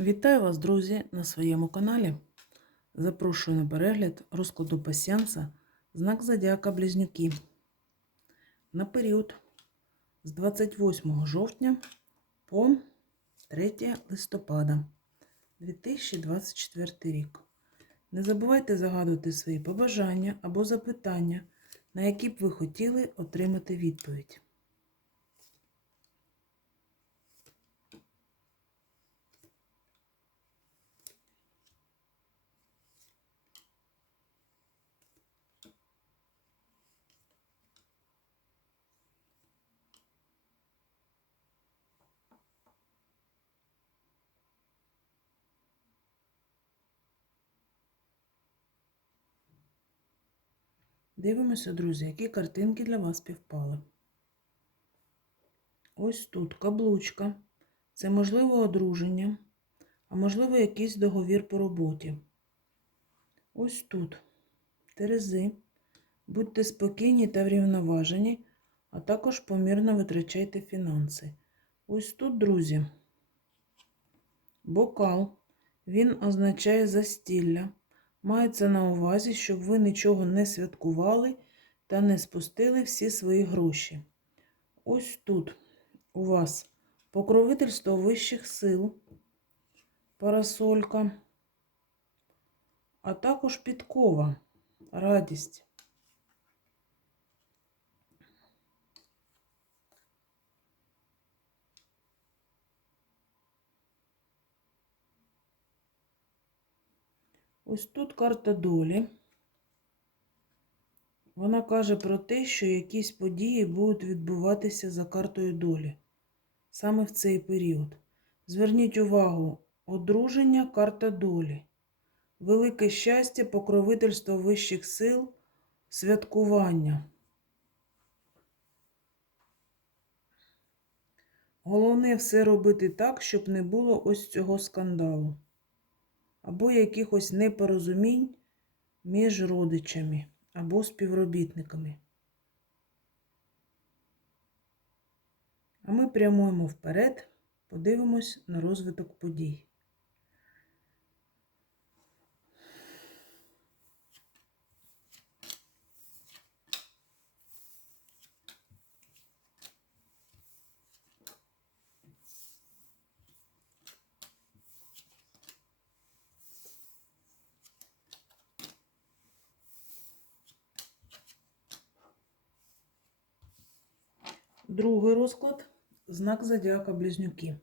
Вітаю вас, друзі, на своєму каналі. Запрошую на перегляд розкладу пасіанса знак Зодіака Близнюки на період з 28 жовтня по 3 листопада 2024 рік. Не забувайте загадувати свої побажання або запитання, на які б ви хотіли отримати відповідь. Дивимося, друзі, які картинки для вас співпали. Ось тут каблучка. Це можливо одруження, а можливо, якийсь договір по роботі. Ось тут терези. Будьте спокійні та врівноважені, а також помірно витрачайте фінанси. Ось тут, друзі, бокал. Він означає застілля. Мається на увазі, щоб ви нічого не святкували та не спустили всі свої гроші. Ось тут у вас покровительство вищих сил, парасолька, а також підкова, радість. Ось тут карта долі. Вона каже про те, що якісь події будуть відбуватися за картою долі. Саме в цей період. Зверніть увагу, одруження карта долі. Велике щастя, покровительство вищих сил, святкування. Головне все робити так, щоб не було ось цього скандалу або якихось непорозумінь між родичами або співробітниками. А ми прямуємо вперед, подивимось на розвиток подій. Другий розклад знак Зодіака Близнюки.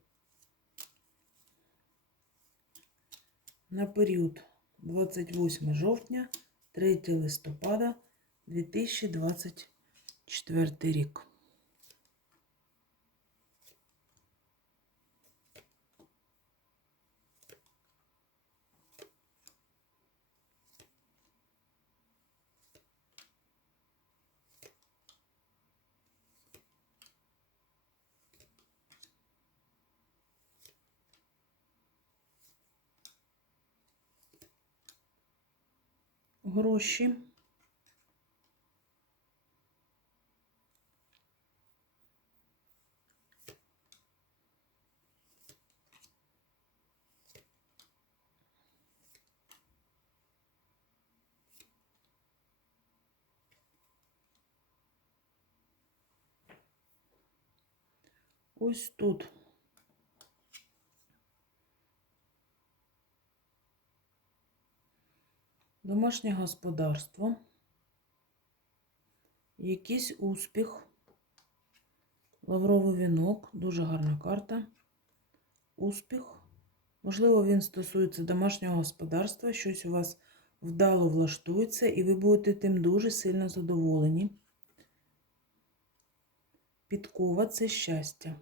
На період 28 жовтня, 3 листопада 2024 рік. Гроші. Ось тут домашнє господарство, якийсь успіх, лавровий вінок, дуже гарна карта, успіх. Можливо, він стосується домашнього господарства, щось у вас вдало влаштується, і ви будете тим дуже сильно задоволені. Підкова це щастя.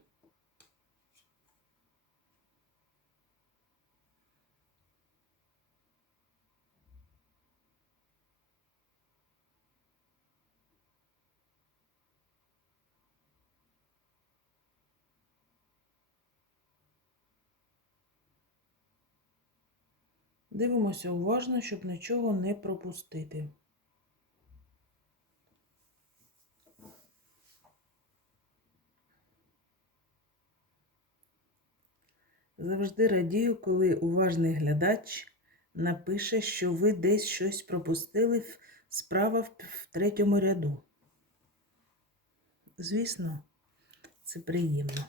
Дивимося уважно, щоб нічого не пропустити. Завжди радію, коли уважний глядач напише, що ви десь щось пропустили справа в, третьому ряду. Звісно, це приємно,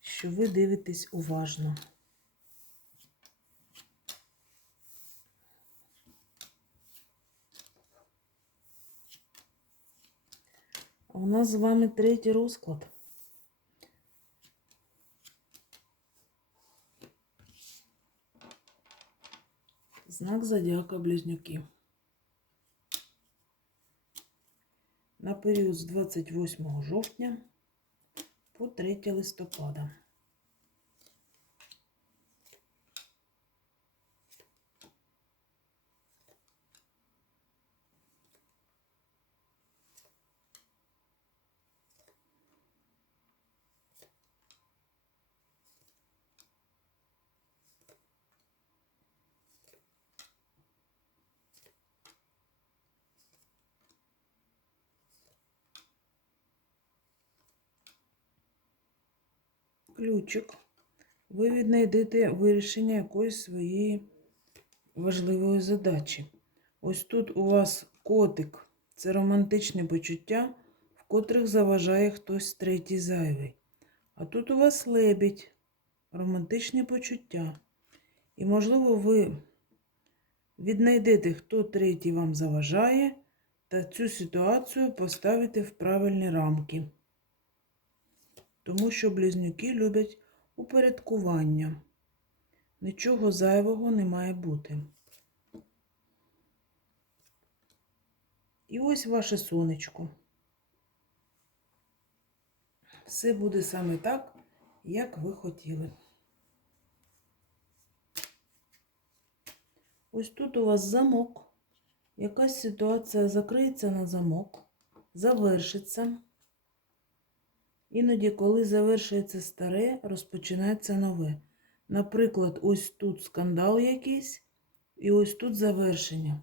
що ви дивитесь уважно. У нас з вами третій розклад. Знак зодіака Близнюки. На період з 28 жовтня по 3 листопада. Ключик, ви віднайдете вирішення якоїсь своєї важливої задачі. Ось тут у вас котик це романтичне почуття, в котрих заважає хтось третій зайвий. А тут у вас лебідь, романтичне почуття. І, можливо, ви віднайдете, хто третій вам заважає, та цю ситуацію поставите в правильні рамки тому що близнюки люблять упорядкування. Нічого зайвого не має бути. І ось ваше сонечко. Все буде саме так, як ви хотіли. Ось тут у вас замок. Якась ситуація закриється на замок, завершиться. Іноді, коли завершується старе, розпочинається нове. Наприклад, ось тут скандал якийсь, і ось тут завершення.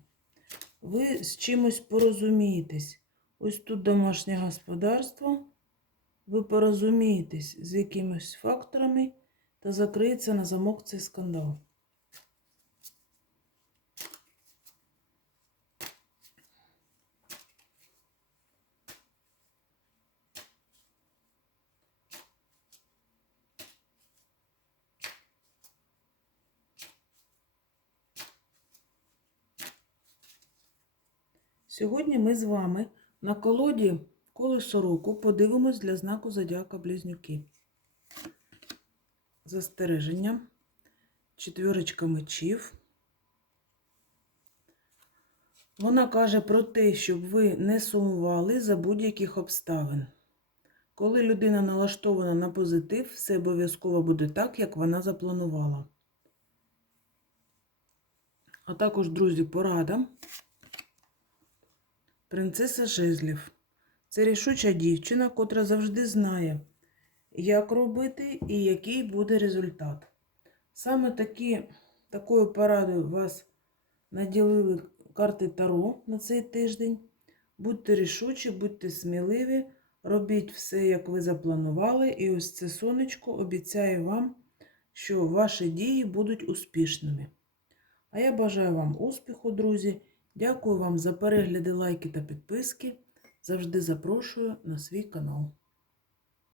Ви з чимось порозумієтесь. Ось тут домашнє господарство. Ви порозумієтесь з якимись факторами та закриється на замок цей скандал. Сьогодні ми з вами на колоді колесо року подивимось для знаку Зодіака Близнюки. Застереження, четвірочка мечів. Вона каже про те, щоб ви не сумували за будь-яких обставин. Коли людина налаштована на позитив, все обов'язково буде так, як вона запланувала. А також, друзі, порада. Принцеса Жезлів. Це рішуча дівчина, котра завжди знає, як робити і який буде результат. Саме такі, такою порадою вас наділили карти Таро на цей тиждень. Будьте рішучі, будьте сміливі, робіть все, як ви запланували, і ось це сонечко обіцяє вам, що ваші дії будуть успішними. А я бажаю вам успіху, друзі! Дякую вам за перегляди, лайки та підписки. Завжди запрошую на свій канал.